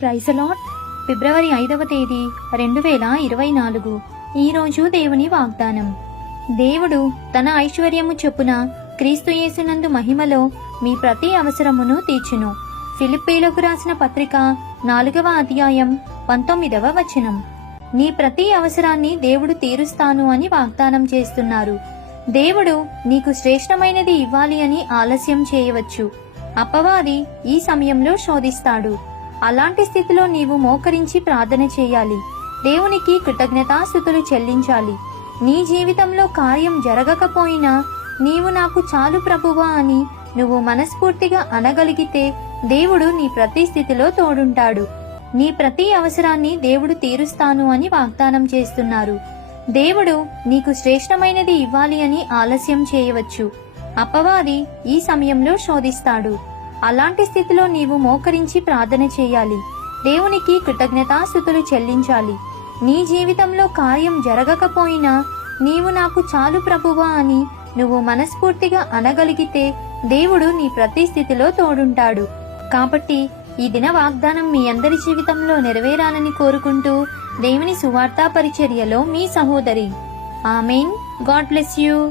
క్రైసలాట్ ఫిబ్రవరి ఐదవ తేదీ రెండు వేల ఇరవై నాలుగు. ఈరోజు దేవుని వాగ్దానం. దేవుడు తన ఐశ్వర్యము చొప్పున క్రీస్తుయేసునందు మహిమలో మీ ప్రతి అవసరమును తీర్చును. ఫిలిప్పీలకు రాసిన పత్రిక నాలుగవ అధ్యాయం పంతొమ్మిదవ వచనం. నీ ప్రతి అవసరాన్ని దేవుడు తీరుస్తాను అని వాగ్దానం చేస్తున్నారు. దేవుడు నీకు శ్రేష్టమైనది ఇవ్వాలి అని ఆలస్యం చేయవచ్చు. అపవాది ఈ సమయంలో శోధిస్తాడు. అలాంటి స్థితిలో నీవు మోకరించి ప్రార్థన చేయాలి. దేవునికి కృతజ్ఞతాస్థుతులు చెల్లించాలి. నీ జీవితంలో కార్యం జరగకపోయినా నీవు నాకు చాలు ప్రభువా అని నువ్వు మనస్ఫూర్తిగా అనగలిగితే దేవుడు నీ ప్రతి స్థితిలో తోడుంటాడు. నీ ప్రతి అవసరాన్ని దేవుడు తీరుస్తాను అని వాగ్దానం చేస్తున్నారు. దేవుడు నీకు శ్రేష్టమైనది ఇవ్వాలి అని ఆలస్యం చేయవచ్చు. అపవాది ఈ సమయంలో శోధిస్తాడు. అలాంటి స్థితిలో నీవు మోకరించి ప్రార్థన చేయాలి. దేవునికి కృతజ్ఞతాస్థుతులు చెల్లించాలి. నీ జీవితంలో కార్యం జరగకపోయినా నీవు నాకు చాలు ప్రభువా అని నువ్వు మనస్ఫూర్తిగా అనగలిగితే దేవుడు నీ ప్రతి స్థితిలో తోడుంటాడు. కాబట్టి ఈ దిన వాగ్దానం మీ అందరి జీవితంలో నెరవేరాలని కోరుకుంటూ దేవుని సువార్తా పరిచర్యలో మీ సహోదరి. ఆమెన్. God bless you.